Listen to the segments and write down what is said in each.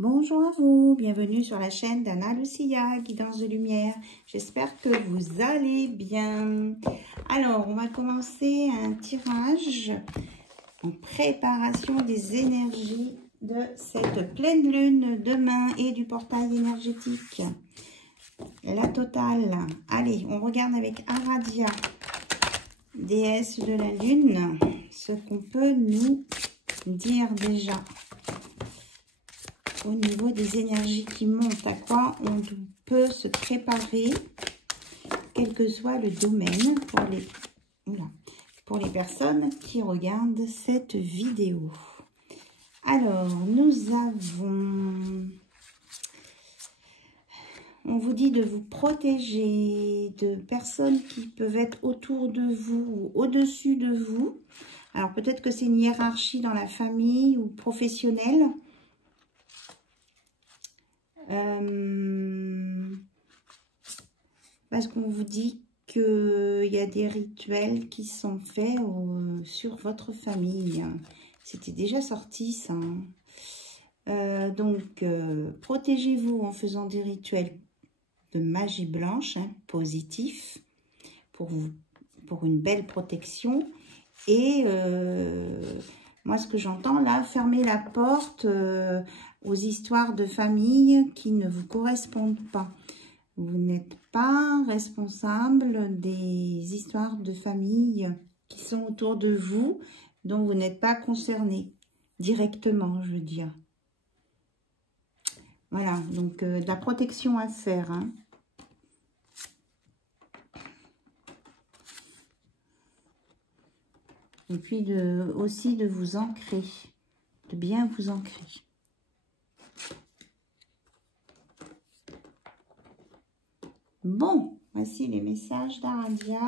Bonjour à vous, bienvenue sur la chaîne d'Anna Lucia, Guidance de Lumière. J'espère que vous allez bien. Alors, on va commencer un tirage en préparation des énergies de cette pleine lune demain et du portail énergétique. La totale. Allez, on regarde avec Aradia, déesse de la lune, ce qu'on peut nous dire déjà au niveau des énergies qui montent, à quoi on peut se préparer, quel que soit le domaine, pour les personnes qui regardent cette vidéo. Alors, nous avons... On vous dit de vous protéger de personnes qui peuvent être autour de vous ou au-dessus de vous. Alors, peut-être que c'est une hiérarchie dans la famille ou professionnelle. Parce qu'on vous dit qu'il y a des rituels qui sont faits sur votre famille. C'était déjà sorti ça. Donc, protégez-vous en faisant des rituels de magie blanche, positifs, pour une belle protection. Et moi, ce que j'entends là, fermez la porte aux histoires de famille qui ne vous correspondent pas. Vous n'êtes pas responsable des histoires de famille qui sont autour de vous, dont vous n'êtes pas concerné directement, je veux dire. Voilà, donc de la protection à faire. Hein. Et puis aussi de vous ancrer, de bien vous ancrer. Bon, voici les messages d'Aradia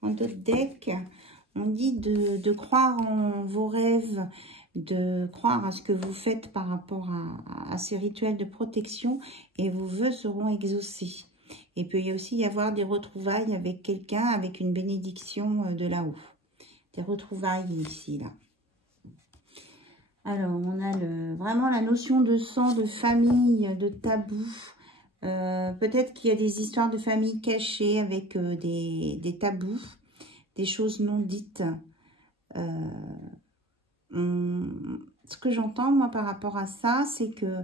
en d'autres decks. On dit de croire en vos rêves, de croire à ce que vous faites par rapport à ces rituels de protection et vos vœux seront exaucés. Et peut y aussi y avoir des retrouvailles avec quelqu'un, avec une bénédiction de là-haut. Des retrouvailles ici, là. Alors, on a vraiment la notion de sang, de famille, de tabou. Peut-être qu'il y a des histoires de famille cachées avec des tabous, des choses non dites. Ce que j'entends, moi, par rapport à ça, c'est que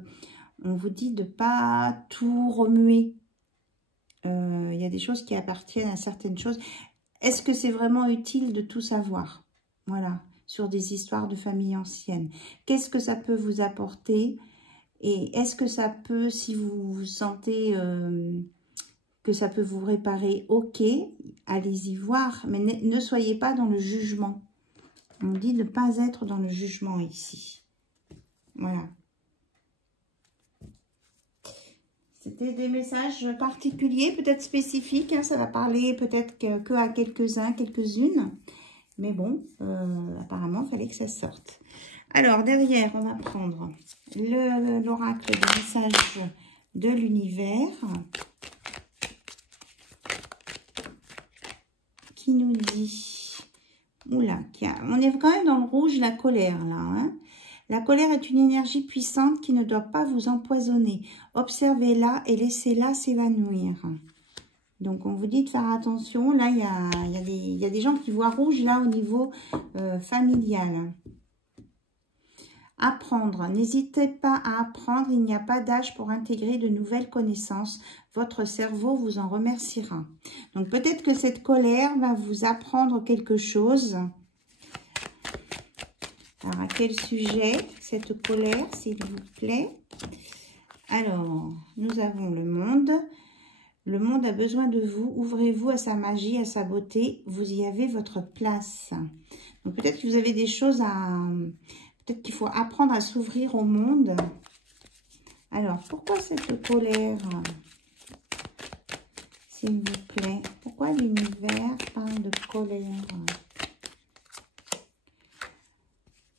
on vous dit de ne pas tout remuer. Il y a des choses qui appartiennent à certaines choses. Est-ce que c'est vraiment utile de tout savoir? Voilà, sur des histoires de famille anciennes. Qu'est-ce que ça peut vous apporter? Et est-ce que ça peut, si vous sentez que ça peut vous réparer, ok, allez-y voir. Mais ne soyez pas dans le jugement. On dit de ne pas être dans le jugement ici. Voilà. C'était des messages particuliers, peut-être spécifiques. Hein, ça va parler peut-être que à quelques-uns, quelques-unes. Mais bon, apparemment, il fallait que ça sorte. Alors, derrière, on va prendre l'oracle des messages de l'univers qui nous dit... Oula, on est quand même dans le rouge, la colère, là. Hein. La colère est une énergie puissante qui ne doit pas vous empoisonner. Observez-la et laissez-la s'évanouir. Donc, on vous dit de faire attention. Là, il y a des gens qui voient rouge, là, au niveau familial. Apprendre. N'hésitez pas à apprendre. Il n'y a pas d'âge pour intégrer de nouvelles connaissances. Votre cerveau vous en remerciera. Donc, peut-être que cette colère va vous apprendre quelque chose. Alors, à quel sujet cette colère, s'il vous plaît? Alors, nous avons le monde. Le monde a besoin de vous. Ouvrez-vous à sa magie, à sa beauté. Vous y avez votre place. Donc, peut-être que vous avez des choses à... Peut-être qu'il faut apprendre à s'ouvrir au monde. Alors, pourquoi cette colère? S'il vous plaît. Pourquoi l'univers parle de colère?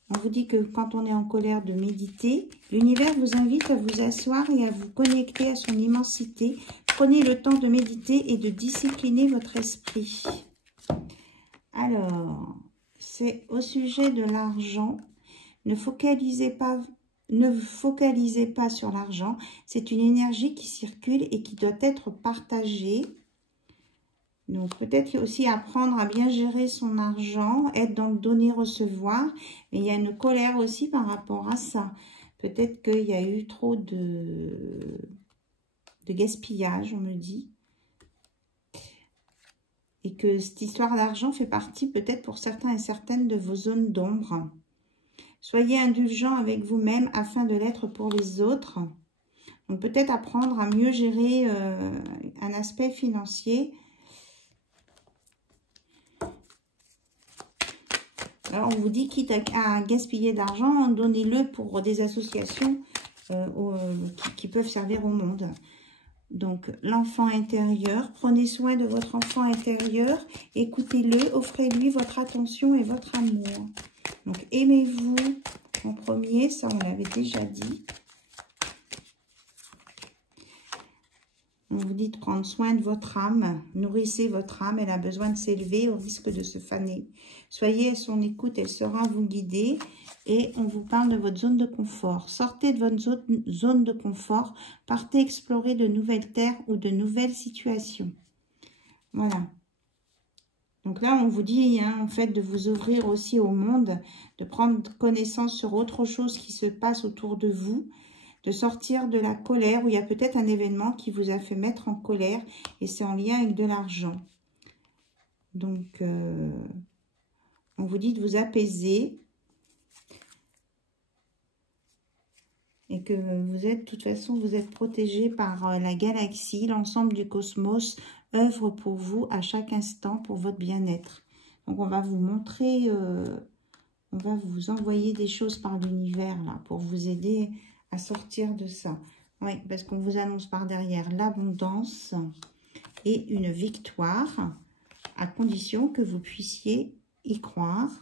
On vous dit que quand on est en colère, de méditer. L'univers vous invite à vous asseoir et à vous connecter à son immensité. Prenez le temps de méditer et de discipliner votre esprit. Alors, c'est au sujet de l'argent. Ne focalisez pas ne vous focalisez pas sur l'argent. C'est une énergie qui circule et qui doit être partagée. Donc, peut-être aussi apprendre à bien gérer son argent, être dans le donner-recevoir. Mais il y a une colère aussi par rapport à ça. Peut-être qu'il y a eu trop de gaspillage, on me dit. Et que cette histoire d'argent fait partie peut-être pour certains et certaines de vos zones d'ombre. Soyez indulgent avec vous-même afin de l'être pour les autres. Donc peut-être apprendre à mieux gérer un aspect financier. Alors on vous dit, quitte à gaspiller d'argent, donnez-le pour des associations qui peuvent servir au monde. Donc l'enfant intérieur, prenez soin de votre enfant intérieur, écoutez-le, offrez-lui votre attention et votre amour. Donc aimez-vous en premier, ça on l'avait déjà dit. On vous dit de prendre soin de votre âme, nourrissez votre âme, elle a besoin de s'élever au risque de se faner. Soyez à son écoute, elle saura vous guider. Et on vous parle de votre zone de confort. Sortez de votre zone de confort, partez explorer de nouvelles terres ou de nouvelles situations. Voilà. Donc là, on vous dit, hein, en fait, de vous ouvrir aussi au monde, de prendre connaissance sur autre chose qui se passe autour de vous, de sortir de la colère, où il y a peut-être un événement qui vous a fait mettre en colère, et c'est en lien avec de l'argent. Donc, on vous dit de vous apaiser, et que vous êtes, de toute façon, vous êtes protégé par la galaxie, l'ensemble du cosmos œuvre pour vous à chaque instant pour votre bien-être. Donc, on va vous montrer, on va vous envoyer des choses par l'univers, là, pour vous aider à sortir de ça. Oui, parce qu'on vous annonce par derrière l'abondance et une victoire, à condition que vous puissiez y croire.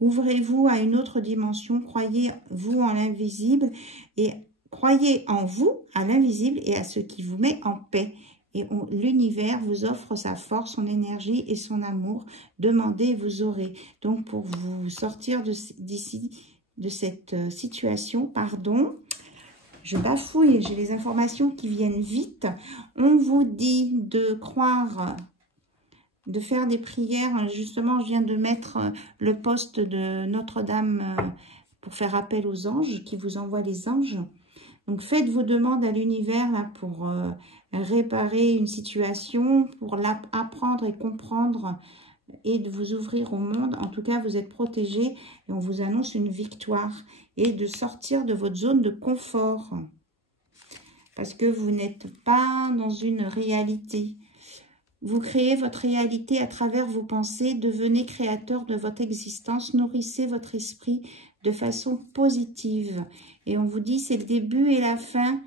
Ouvrez-vous à une autre dimension, croyez-vous en l'invisible et croyez en vous, à l'invisible et à ce qui vous met en paix. Et l'univers vous offre sa force, son énergie et son amour. Demandez, vous aurez. Donc, pour vous sortir d'ici, de cette situation, pardon, je bafouille, j'ai les informations qui viennent vite. On vous dit de croire, de faire des prières. Justement, je viens de mettre le post de Notre-Dame pour faire appel aux anges, qui vous envoient les anges. Donc, faites vos demandes à l'univers là pour réparer une situation, pour apprendre et comprendre et de vous ouvrir au monde. En tout cas, vous êtes protégés et on vous annonce une victoire et de sortir de votre zone de confort parce que vous n'êtes pas dans une réalité. Vous créez votre réalité à travers vos pensées, devenez créateur de votre existence, nourrissez votre esprit de façon positive. Et on vous dit, c'est le début et la fin.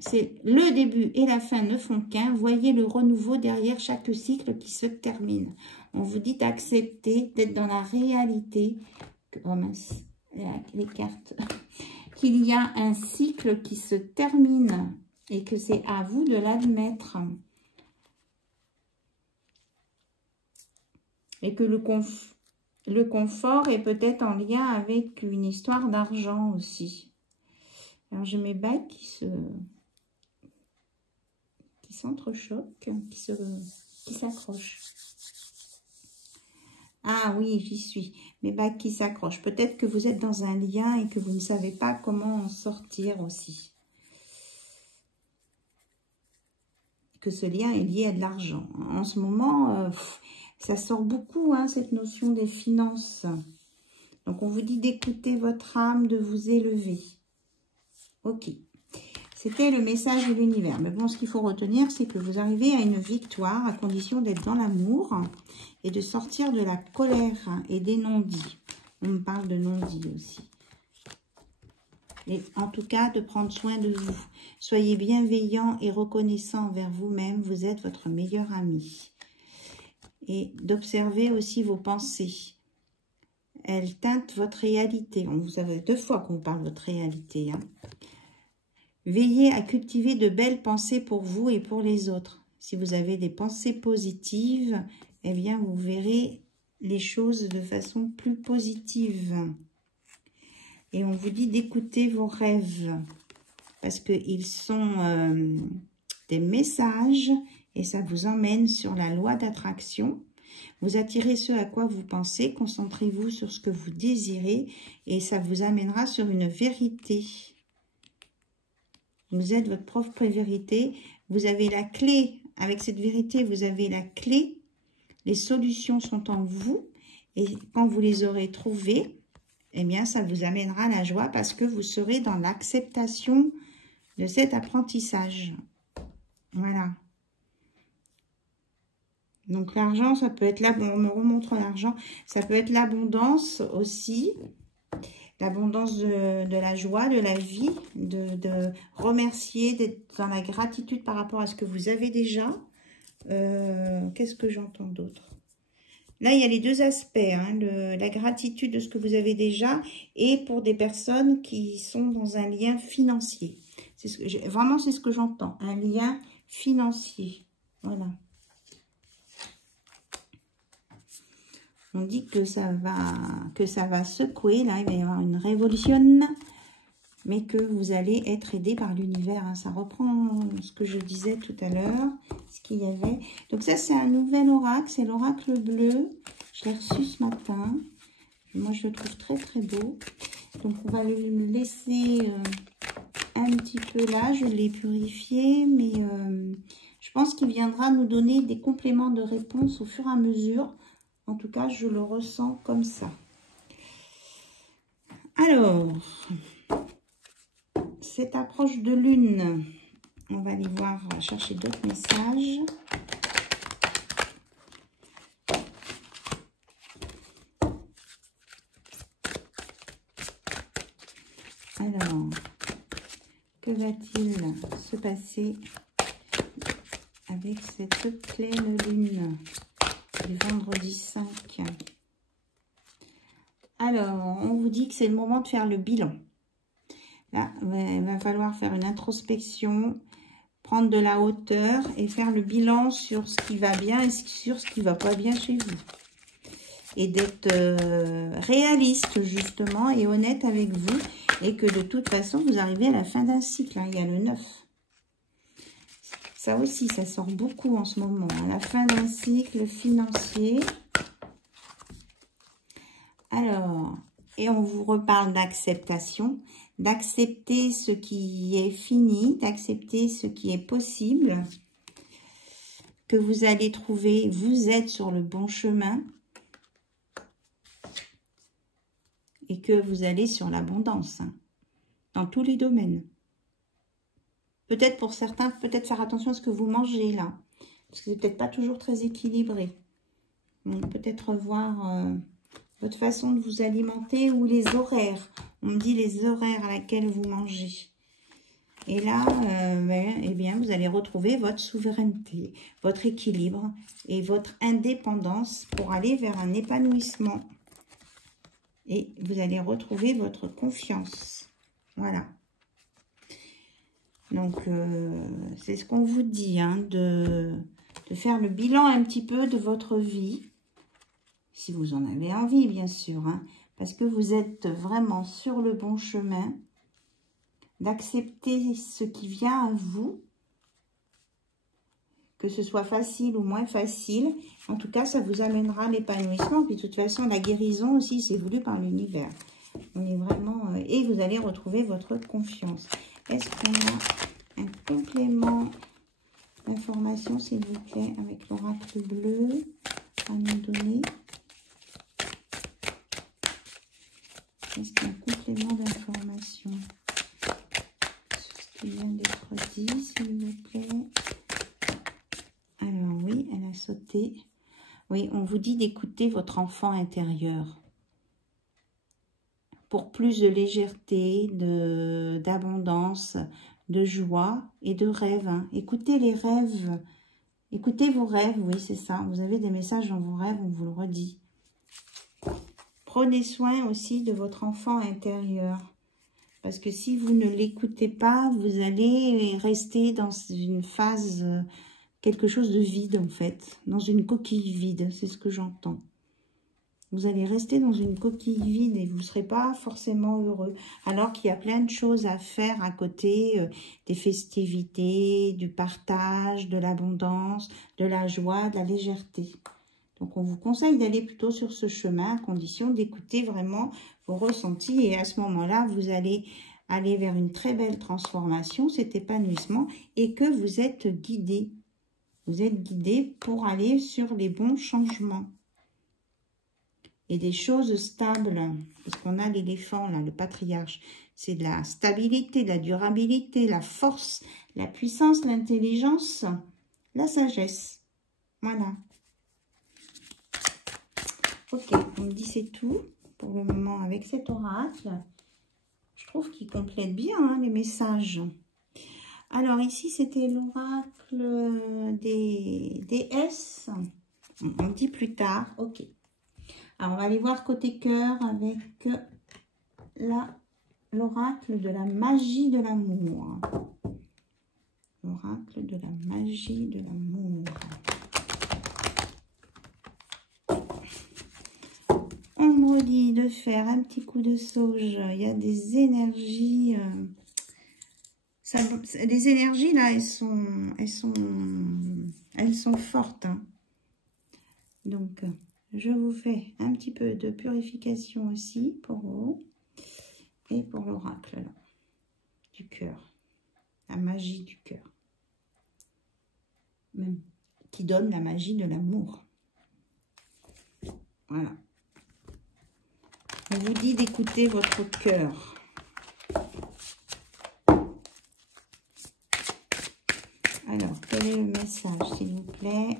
C'est le début et la fin ne font qu'un. Voyez le renouveau derrière chaque cycle qui se termine. On vous dit d'accepter, d'être dans la réalité. Oh mince, les cartes. Qu'il y a un cycle qui se termine et que c'est à vous de l'admettre. Et que le confort est peut-être en lien avec une histoire d'argent aussi. Alors j'ai mes bagues qui s'entrechoquent, qui s'accrochent. Ah oui, j'y suis. Mes bagues qui s'accrochent. Peut-être que vous êtes dans un lien et que vous ne savez pas comment en sortir aussi. Que ce lien est lié à de l'argent. En ce moment, ça sort beaucoup, hein, cette notion des finances. Donc, on vous dit d'écouter votre âme, de vous élever. Ok. C'était le message de l'univers. Mais bon, ce qu'il faut retenir, c'est que vous arrivez à une victoire à condition d'être dans l'amour et de sortir de la colère et des non-dits. On me parle de non-dits aussi. Et en tout cas, de prendre soin de vous. Soyez bienveillant et reconnaissant envers vous-même. Vous êtes votre meilleur ami. Et d'observer aussi vos pensées. Elles teintent votre réalité. On vous savez 2 fois qu'on parle de votre réalité. Hein. Veillez à cultiver de belles pensées pour vous et pour les autres. Si vous avez des pensées positives, eh bien, vous verrez les choses de façon plus positive. Et on vous dit d'écouter vos rêves. Parce qu'ils sont des messages et ça vous emmène sur la loi d'attraction. Vous attirez ce à quoi vous pensez, concentrez-vous sur ce que vous désirez et ça vous amènera sur une vérité. Vous êtes votre propre vérité, vous avez la clé, avec cette vérité, vous avez la clé, les solutions sont en vous et quand vous les aurez trouvées, eh bien ça vous amènera la joie parce que vous serez dans l'acceptation de cet apprentissage. Voilà. Donc l'argent, ça peut être là, on me remontre l'argent, ça peut être l'abondance aussi, l'abondance de la joie, de la vie, de remercier, d'être dans la gratitude par rapport à ce que vous avez déjà. Qu'est-ce que j'entends d'autre? Là, il y a les deux aspects, hein, la gratitude de ce que vous avez déjà et pour des personnes qui sont dans un lien financier. Vraiment, c'est ce que j'entends, un lien financier. Voilà. On dit que ça va secouer, là, il va y avoir une révolution, mais que vous allez être aidé par l'univers. Hein. Ça reprend ce que je disais tout à l'heure, ce qu'il y avait. Donc ça, c'est un nouvel oracle, c'est l'oracle bleu. Je l'ai reçu ce matin. Moi, je le trouve très, très beau. Donc, on va le laisser un petit peu là. Je l'ai purifié, mais je pense qu'il viendra nous donner des compléments de réponse au fur et à mesure. En tout cas, je le ressens comme ça. Alors, cette approche de lune, on va aller voir, chercher d'autres messages. Alors, que va-t-il se passer avec cette pleine lune du vendredi 5? Alors, on vous dit que c'est le moment de faire le bilan. Là, il va falloir faire une introspection, prendre de la hauteur et faire le bilan sur ce qui va bien et sur ce qui ne va pas bien chez vous. Et d'être réaliste, justement, et honnête avec vous. Et que de toute façon, vous arrivez à la fin d'un cycle. Hein, il y a le 9. Ça aussi, ça sort beaucoup en ce moment. Hein, la fin d'un cycle financier. Alors, et on vous reparle d'acceptation. D'accepter ce qui est fini. D'accepter ce qui est possible. Que vous allez trouver, vous êtes sur le bon chemin. Et que vous allez sur l'abondance, hein, dans tous les domaines. Peut-être pour certains, peut-être faire attention à ce que vous mangez là, parce que c'est peut-être pas toujours très équilibré. Donc peut-être revoir votre façon de vous alimenter ou les horaires. On me dit les horaires à laquelle vous mangez. Et là, eh bien, vous allez retrouver votre souveraineté, votre équilibre et votre indépendance pour aller vers un épanouissement. Et vous allez retrouver votre confiance. Voilà. Donc, c'est ce qu'on vous dit, hein, de faire le bilan un petit peu de votre vie. Si vous en avez envie, bien sûr. Hein, parce que vous êtes vraiment sur le bon chemin. D'accepter ce qui vient à vous. Que ce soit facile ou moins facile. En tout cas, ça vous amènera l'épanouissement. Puis de toute façon, la guérison aussi, c'est voulu par l'univers. On est vraiment... et vous allez retrouver votre confiance. Est-ce qu'on a un complément d'information, s'il vous plaît, avec l'oracle bleu à nous donner? Est-ce qu'il y a un complément d'information sur ce qui vient d'être dit, s'il vous plaît? Alors oui, elle a sauté. Oui, on vous dit d'écouter votre enfant intérieur. Pour plus de légèreté, d'abondance, de joie et de rêve. Hein. Écoutez les rêves. Écoutez vos rêves, oui, c'est ça. Vous avez des messages dans vos rêves, on vous le redit. Prenez soin aussi de votre enfant intérieur. Parce que si vous ne l'écoutez pas, vous allez rester dans une phase... quelque chose de vide, en fait. Dans une coquille vide, c'est ce que j'entends. Vous allez rester dans une coquille vide et vous ne serez pas forcément heureux. Alors qu'il y a plein de choses à faire à côté des festivités, du partage, de l'abondance, de la joie, de la légèreté. Donc, on vous conseille d'aller plutôt sur ce chemin à condition d'écouter vraiment vos ressentis. Et à ce moment-là, vous allez aller vers une très belle transformation, cet épanouissement, et que vous êtes guidé. Vous êtes guidé pour aller sur les bons changements. Et des choses stables, parce qu'on a l'éléphant, là, le patriarche, c'est de la stabilité, de la durabilité, la force, la puissance, l'intelligence, la sagesse. Voilà. Ok, on me dit c'est tout pour le moment avec cet oracle. Je trouve qu'il complète bien hein, les messages. Alors ici, c'était l'oracle des déesses. On me dit plus tard, ok. Alors, on va aller voir côté cœur avec l'oracle de la magie de l'amour. L'oracle de la magie de l'amour. On me dit de faire un petit coup de sauge. Il y a des énergies. Les énergies là, elles sont fortes. Hein. Donc, je vous fais un petit peu de purification aussi pour vous et pour l'oracle du cœur, la magie du cœur, même qui donne la magie de l'amour. Voilà. On vous dit d'écouter votre cœur. Alors, quel est le message, s'il vous plaît ?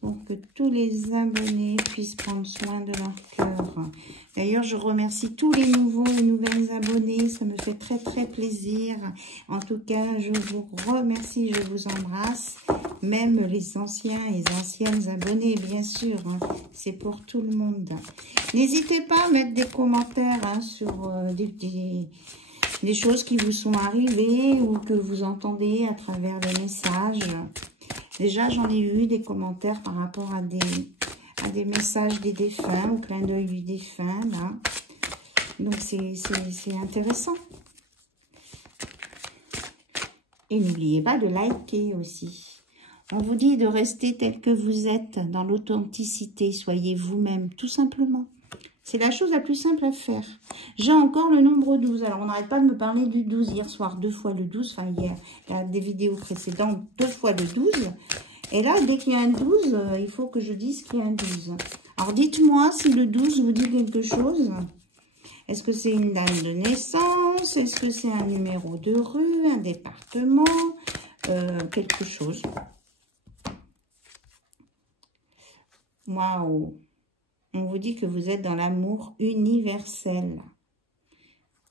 Pour que tous les abonnés puissent prendre soin de leur cœur. D'ailleurs, je remercie tous les nouveaux et nouvelles abonnés. Ça me fait très, très plaisir. En tout cas, je vous remercie, je vous embrasse. Même les anciens et anciennes abonnés, bien sûr. Hein, c'est pour tout le monde. N'hésitez pas à mettre des commentaires hein, sur des choses qui vous sont arrivées ou que vous entendez à travers les messages. Déjà, j'en ai eu des commentaires par rapport à des messages des défunts, au clin d'œil du défunt, là. Donc, c'est intéressant. Et n'oubliez pas de liker aussi. On vous dit de rester tel que vous êtes, dans l'authenticité. Soyez vous-même, tout simplement. C'est la chose la plus simple à faire. J'ai encore le nombre 12. Alors, on n'arrête pas de me parler du 12. Hier soir, 2 fois le 12. Enfin, hier, il y a des vidéos précédentes, 2 fois le 12. Et là, dès qu'il y a un 12, il faut que je dise qu'il y a un 12. Alors, dites-moi si le 12 vous dit quelque chose. Est-ce que c'est une date de naissance? Est-ce que c'est un numéro de rue, un département? Quelque chose. Waouh! On vous dit que vous êtes dans l'amour universel.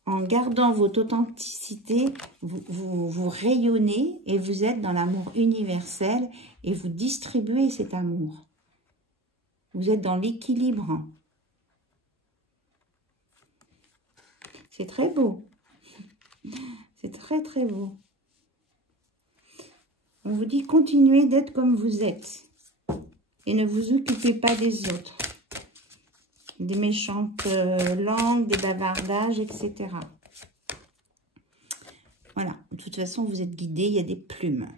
En gardant votre authenticité, vous rayonnez et vous êtes dans l'amour universel et vous distribuez cet amour. Vous êtes dans l'équilibre. C'est très beau. C'est très, très beau. On vous dit continuez d'être comme vous êtes et ne vous occupez pas des autres. Des méchantes langues, des bavardages, etc. Voilà, de toute façon, vous êtes guidé, il y a des plumes.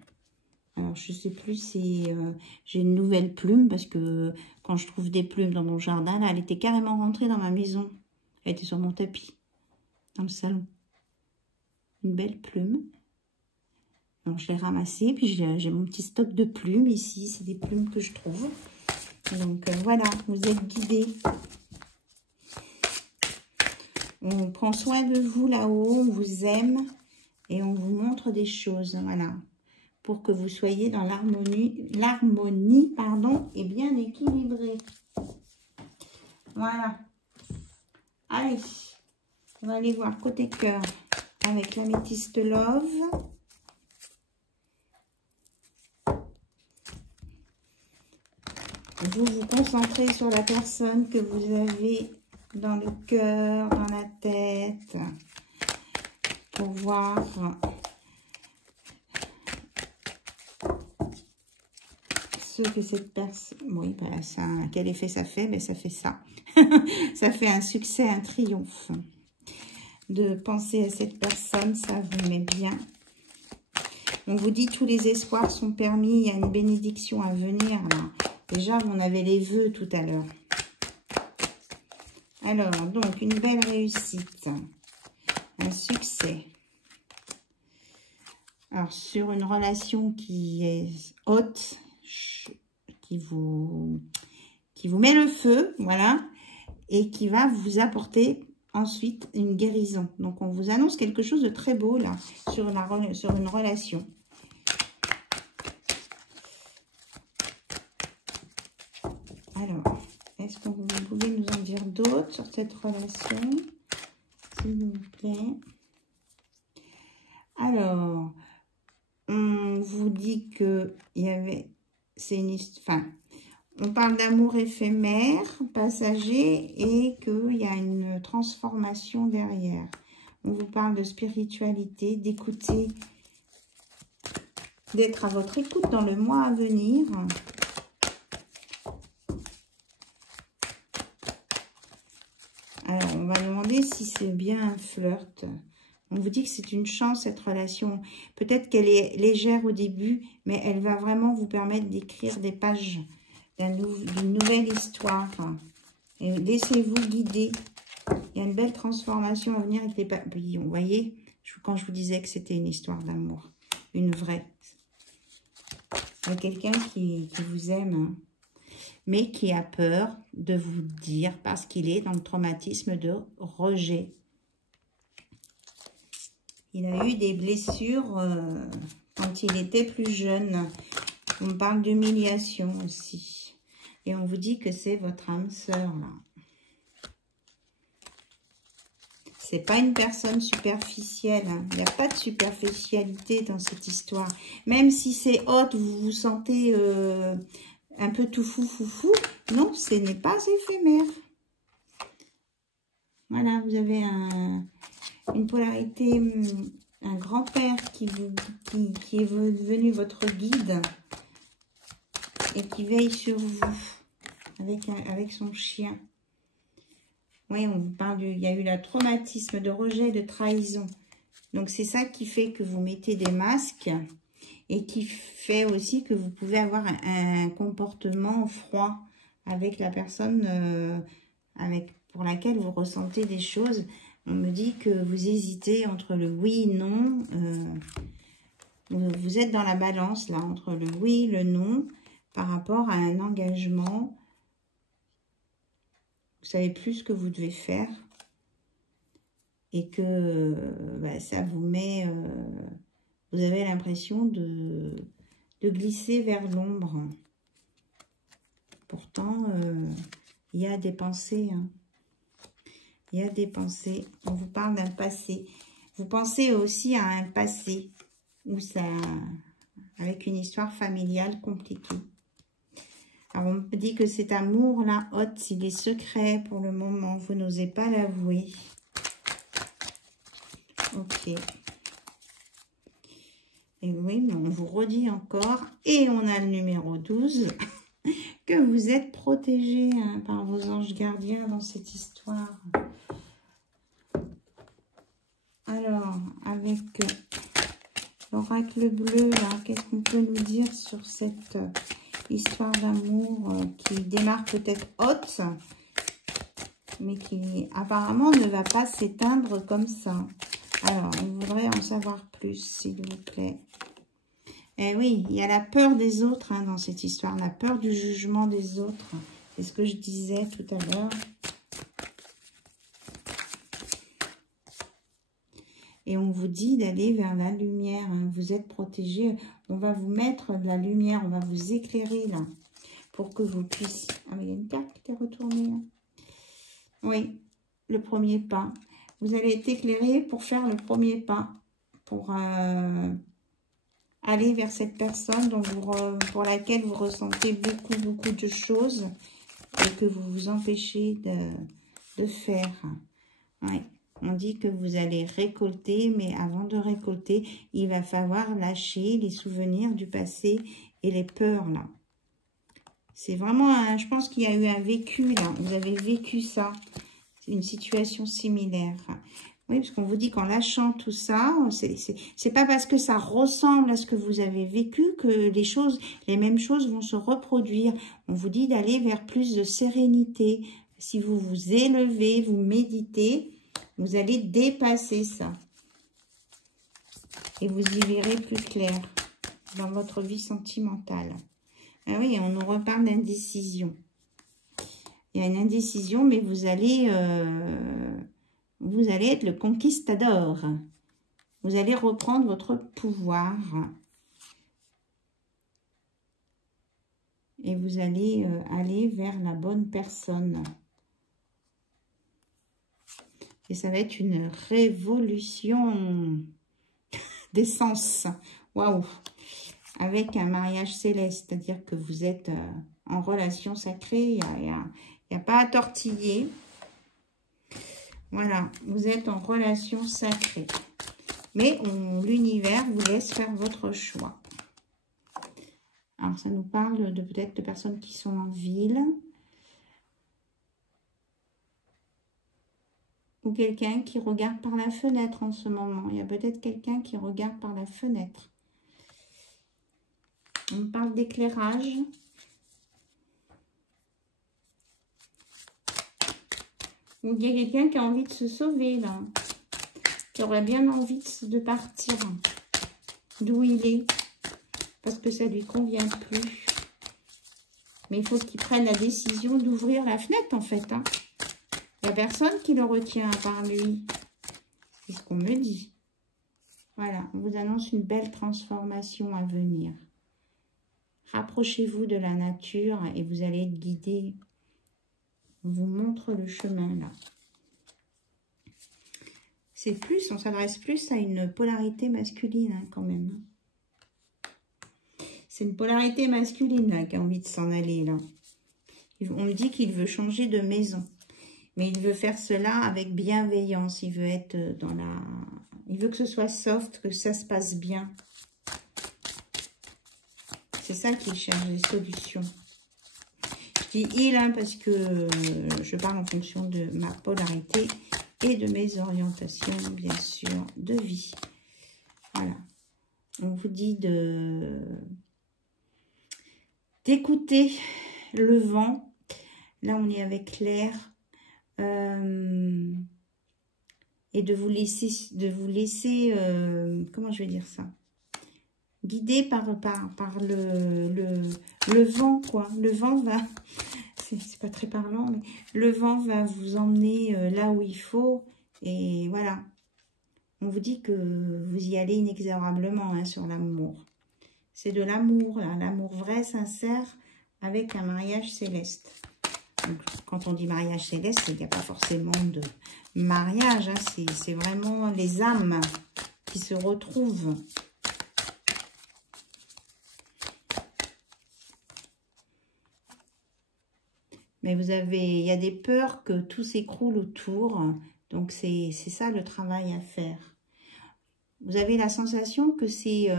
Alors, je ne sais plus si j'ai une nouvelle plume, parce que quand je trouve des plumes dans mon jardin, là, elle était carrément rentrée dans ma maison. Elle était sur mon tapis, dans le salon. Une belle plume. Alors, je l'ai ramassée, puis j'ai mon petit stock de plumes ici. C'est des plumes que je trouve. Donc, voilà, vous êtes guidés. On prend soin de vous là-haut, on vous aime et on vous montre des choses, voilà, pour que vous soyez dans l'harmonie, pardon, et bien équilibré. Voilà. Allez, on va aller voir côté cœur avec l'améthyste Love. Vous vous concentrez sur la personne que vous avez dans le cœur, dans la tête, pour voir ce que cette personne... Oui, ben, ça, quel effet ça fait? Ben, ça fait ça. Ça fait un succès, un triomphe. De penser à cette personne, ça vous met bien. On vous dit tous les espoirs sont permis, il y a une bénédiction à venir. Là. Déjà, on avait les vœux tout à l'heure. Alors, donc, une belle réussite. Un succès. Alors, sur une relation qui est haute, qui vous met le feu, voilà, et qui va vous apporter ensuite une guérison. Donc, on vous annonce quelque chose de très beau, là, sur une relation. Alors, est-ce que vous pouvez nous en dire d'autres sur cette relation, s'il vous plaît? Alors, on vous dit que il y avait, c'est une histoire, enfin, on parle d'amour éphémère, passager, et qu'il y a une transformation derrière. On vous parle de spiritualité, d'écouter, d'être à votre écoute dans le mois à venir. Alors, on va demander si c'est bien un flirt. On vous dit que c'est une chance, cette relation. Peut-être qu'elle est légère au début, mais elle va vraiment vous permettre d'écrire des pages d'une nouvelle histoire. Et laissez-vous guider. Il y a une belle transformation à venir avec les papillons. Vous voyez, quand je vous disais que c'était une histoire d'amour, une vraie. Il y a quelqu'un qui vous aime, mais qui a peur de vous dire parce qu'il est dans le traumatisme de rejet. Il a eu des blessures quand il était plus jeune. On parle d'humiliation aussi. Et on vous dit que c'est votre âme sœur, là. C'est pas une personne superficielle. Hein. Il n'y a pas de superficialité dans cette histoire. Même si c'est haute, vous vous sentez un peu tout fou. Non, ce n'est pas éphémère. Voilà, vous avez une polarité, un grand-père qui est devenu votre guide et qui veille sur vous avec son chien. Oui, on vous parle il y a eu le traumatisme de rejet, de trahison. Donc, c'est ça qui fait que vous mettez des masques et qui fait aussi que vous pouvez avoir un comportement froid avec la personne pour laquelle vous ressentez des choses. On me dit que vous hésitez entre le oui et non. Vous êtes dans la balance, là, entre le oui et le non par rapport à un engagement. Vous savez plus ce que vous devez faire. Et que ça vous met... vous avez l'impression de glisser vers l'ombre. Pourtant, il y a des pensées. Hein. Il y a des pensées. On vous parle d'un passé. Vous pensez aussi à un passé où ça, avec une histoire familiale compliquée. Alors, on me dit que cet amour-là, haute, il est secret pour le moment. Vous n'osez pas l'avouer. Ok. Et oui, mais on vous redit encore. Et on a le numéro 12. Que vous êtes protégé par vos anges gardiens dans cette histoire. Alors, avec l'oracle bleu, là, qu'est-ce qu'on peut nous dire sur cette histoire d'amour qui démarre peut-être haute, mais qui apparemment ne va pas s'éteindre comme ça. Alors, on voudrait en savoir plus, s'il vous plaît. Eh oui, il y a la peur des autres dans cette histoire, la peur du jugement des autres. C'est ce que je disais tout à l'heure. Et on vous dit d'aller vers la lumière. Hein. Vous êtes protégés. On va vous mettre de la lumière. On va vous éclairer là. Pour que vous puissiez... Ah, mais il y a une carte qui est retournée. Là. Oui, le premier pas. Vous allez être éclairé pour faire le premier pas. Pour aller vers cette personne dont pour laquelle vous ressentez beaucoup de choses. Et que vous vous empêchez de faire. Oui. On dit que vous allez récolter, mais avant de récolter, il va falloir lâcher les souvenirs du passé et les peurs, là. C'est vraiment, je pense qu'il y a eu un vécu là. Vous avez vécu ça. C'est une situation similaire. Oui, parce qu'on vous dit qu'en lâchant tout ça, c'est pas parce que ça ressemble à ce que vous avez vécu que les mêmes choses vont se reproduire. On vous dit d'aller vers plus de sérénité. Si vous vous élevez, vous méditez, vous allez dépasser ça. Et vous y verrez plus clair dans votre vie sentimentale. Ah oui, on nous reparle d'indécision. Il y a une indécision, mais vous allez être le conquistador. Vous allez reprendre votre pouvoir. Et vous allez aller vers la bonne personne. Et ça va être une révolution des sens. Waouh! Avec un mariage céleste, c'est-à-dire que vous êtes en relation sacrée. Il n'y a pas à tortiller. Voilà, vous êtes en relation sacrée. Mais l'univers vous laisse faire votre choix. Alors, ça nous parle de peut-être de personnes qui sont en ville. Ou quelqu'un qui regarde par la fenêtre en ce moment. Il y a peut-être quelqu'un qui regarde par la fenêtre. On parle d'éclairage. Ou il y a quelqu'un qui a envie de se sauver, là. Qui aurait bien envie de partir d'où il est. Parce que ça ne lui convient plus. Mais il faut qu'il prenne la décision d'ouvrir la fenêtre, en fait. Hein. Il n'y a personne qui le retient à part lui. C'est ce qu'on me dit. Voilà, on vous annonce une belle transformation à venir. Rapprochez-vous de la nature et vous allez être guidé. On vous montre le chemin, là. C'est plus, on s'adresse plus à une polarité masculine, hein, quand même. C'est une polarité masculine, là, qui a envie de s'en aller, là. On me dit qu'il veut changer de maison. Mais il veut faire cela avec bienveillance. Il veut être dans la... Il veut que ce soit soft, que ça se passe bien. C'est ça qu'il cherche, des solutions. Je dis il, hein, parce que je parle en fonction de ma polarité et de mes orientations, bien sûr, de vie. Voilà. On vous dit d'écouter le vent. Là, on est avec l'air. Et de vous laisser, comment je vais dire ça, guidé par le vent, quoi. Le vent va, c'est pas très parlant, mais le vent va vous emmener là où il faut. Et voilà, on vous dit que vous y allez inexorablement, hein, sur l'amour. C'est de l'amour, l'amour vrai, sincère, avec un mariage céleste. Donc, quand on dit mariage céleste, il n'y a pas forcément de mariage, hein, c'est vraiment les âmes qui se retrouvent. Mais il y a des peurs que tout s'écroule autour, donc c'est ça le travail à faire. Vous avez la sensation que cette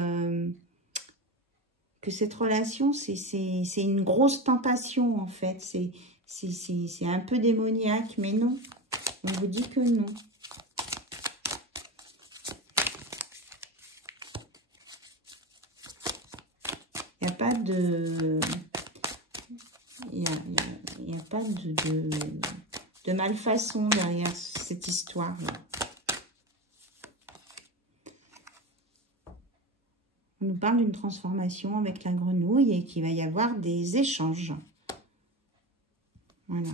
relation, c'est une grosse tentation en fait, c'est un peu démoniaque, mais non. On vous dit que non. Il n'y a pas de... Il n'y a pas de malfaçon derrière cette histoire-là. On nous parle d'une transformation avec la grenouille et qu'il va y avoir des échanges. Voilà.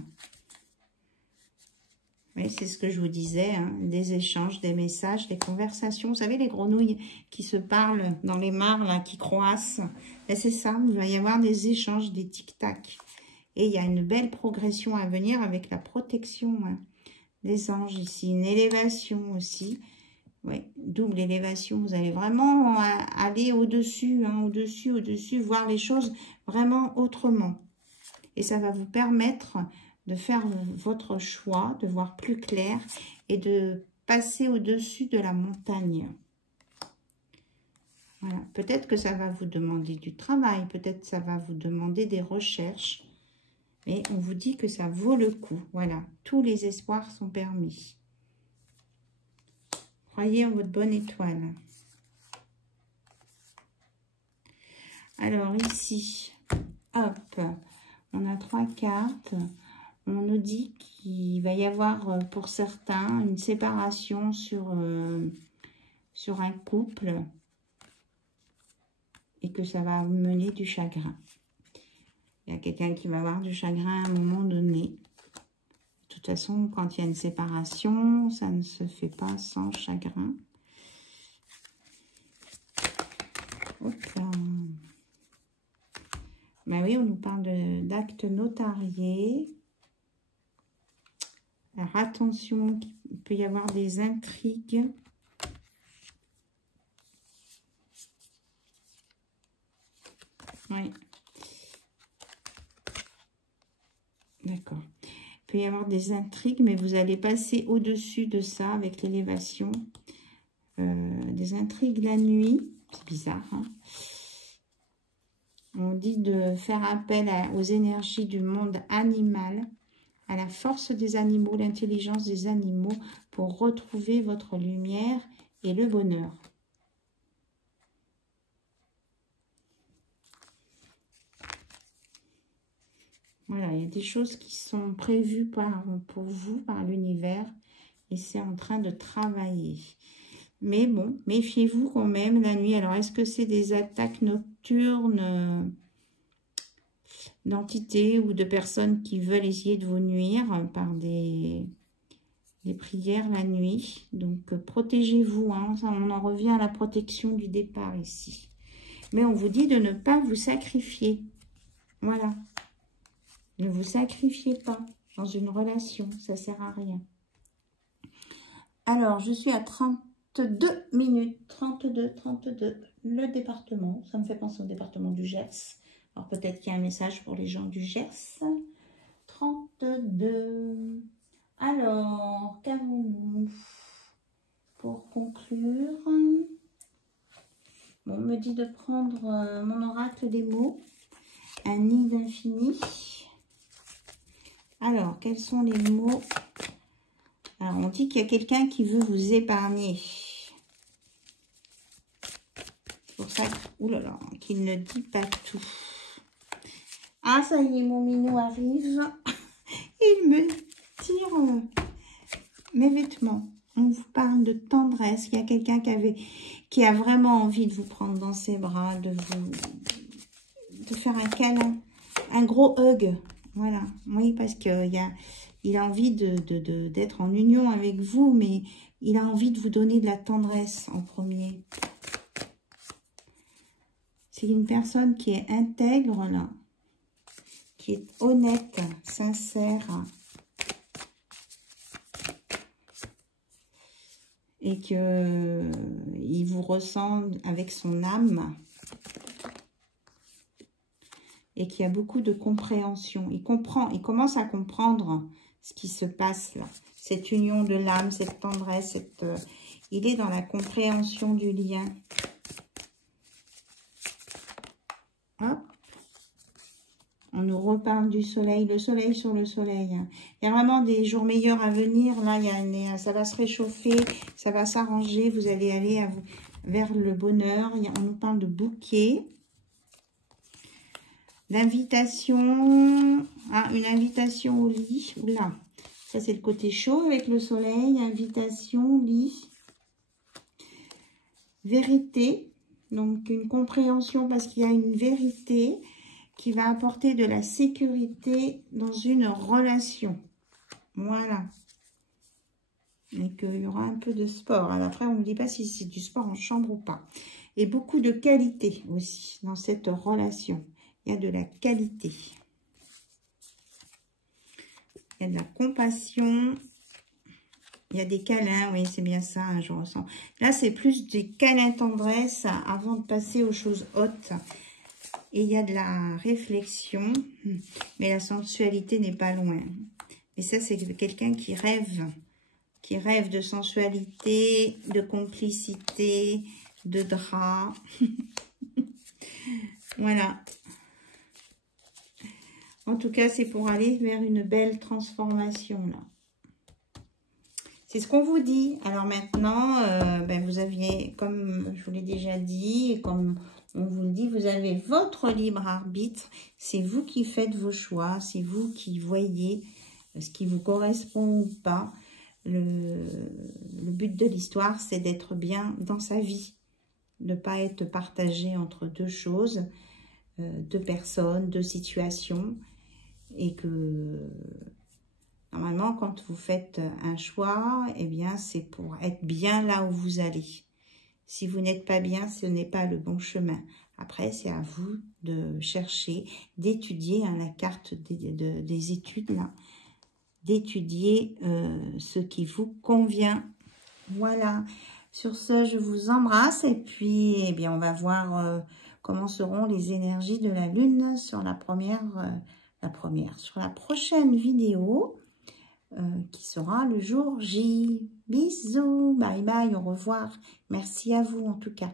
Oui, c'est ce que je vous disais, hein, des échanges, des messages, des conversations. Vous savez, les grenouilles qui se parlent dans les mares, là, qui croassent. C'est ça, il va y avoir des échanges, des tic-tac. Et il y a une belle progression à venir avec la protection, hein, des anges ici. Une élévation aussi. Oui, double élévation. Vous allez vraiment aller au-dessus, hein, au-dessus, voir les choses vraiment autrement. Et ça va vous permettre de faire votre choix, de voir plus clair et de passer au-dessus de la montagne. Voilà. Peut-être que ça va vous demander du travail, peut-être que ça va vous demander des recherches. Mais on vous dit que ça vaut le coup. Voilà, tous les espoirs sont permis. Croyez en votre bonne étoile. Alors ici, hop, on a 3 cartes. On nous dit qu'il va y avoir pour certains une séparation sur un couple et que ça va mener du chagrin. Il y a quelqu'un qui va avoir du chagrin à un moment donné. De toute façon, quand il y a une séparation, ça ne se fait pas sans chagrin. Hop là. Ben oui, on nous parle d'actes notariés. Alors attention, il peut y avoir des intrigues. Oui. D'accord. Il peut y avoir des intrigues, mais vous allez passer au-dessus de ça avec l'élévation. Des intrigues la nuit. C'est bizarre, hein? On dit de faire appel aux énergies du monde animal, à la force des animaux, l'intelligence des animaux, pour retrouver votre lumière et le bonheur. Voilà, il y a des choses qui sont prévues pour vous, par l'univers, et c'est en train de travailler. Mais bon, méfiez-vous quand même la nuit. Alors, est-ce que c'est des attaques nocturnes d'entités ou de personnes qui veulent essayer de vous nuire par des prières la nuit? Donc, protégez-vous. Hein. On en revient à la protection du départ ici. Mais on vous dit de ne pas vous sacrifier. Voilà. Ne vous sacrifiez pas dans une relation. Ça ne sert à rien. Alors, je suis à 32 minutes. 32. Le département. Ça me fait penser au département du Gers. Alors, peut-être qu'il y a un message pour les gens du Gers. 32. Alors, qu'avons-nous pour conclure? Bon, on me dit de prendre mon oracle des mots. Un nid d'infini. Alors, quels sont les mots? Alors, on dit qu'il y a quelqu'un qui veut vous épargner. C'est pour ça qu'il ne dit pas tout. Ah, ça y est, mon minou arrive. Il me tire mes vêtements. On vous parle de tendresse. Il y a quelqu'un qui a vraiment envie de vous prendre dans ses bras, de faire un câlin, un gros hug. Voilà. Oui, parce qu'il a envie d'être en union avec vous, mais il a envie de vous donner de la tendresse en premier. C'est une personne qui est intègre, là, qui est honnête, sincère, et qu'il vous ressent avec son âme, et qu'il y a beaucoup de compréhension. Il commence à comprendre ce qui se passe là. Cette union de l'âme, cette tendresse, il est dans la compréhension du lien. Hop. On nous reparle du soleil, le soleil sur le soleil. Il y a vraiment des jours meilleurs à venir. Là, ça va se réchauffer, ça va s'arranger. Vous allez aller vers le bonheur. On nous parle de bouquet. L'invitation, une invitation au lit. Oula, ça c'est le côté chaud avec le soleil. Invitation, lit. Vérité, donc une compréhension parce qu'il y a une vérité qui va apporter de la sécurité dans une relation. Voilà. Et qu'il y aura un peu de sport. Alors après, on ne dit pas si c'est du sport en chambre ou pas. Et beaucoup de qualité aussi dans cette relation. Il y a de la qualité. Il y a de la compassion. Il y a des câlins. Oui, c'est bien ça, hein, je ressens. Là, c'est plus des câlins tendresse avant de passer aux choses hautes. Et il y a de la réflexion. Mais la sensualité n'est pas loin. Et ça, c'est quelqu'un qui rêve. Qui rêve de sensualité, de complicité, de drap. Voilà. En tout cas, c'est pour aller vers une belle transformation, là. C'est ce qu'on vous dit. Alors maintenant, vous aviez, comme je vous l'ai déjà dit, et comme on vous le dit, vous avez votre libre arbitre. C'est vous qui faites vos choix. C'est vous qui voyez ce qui vous correspond ou pas. Le but de l'histoire, c'est d'être bien dans sa vie. De ne pas être partagé entre deux choses, deux personnes, deux situations. Et que... Normalement, quand vous faites un choix, eh bien, c'est pour être bien là où vous allez. Si vous n'êtes pas bien, ce n'est pas le bon chemin. Après, c'est à vous de chercher, d'étudier la carte des études, là, d'étudier ce qui vous convient. Voilà. Sur ce, je vous embrasse et puis, eh bien, on va voir comment seront les énergies de la Lune sur la sur la prochaine vidéo. Qui sera le jour J. Bisous, bye bye, au revoir. Merci à vous en tout cas.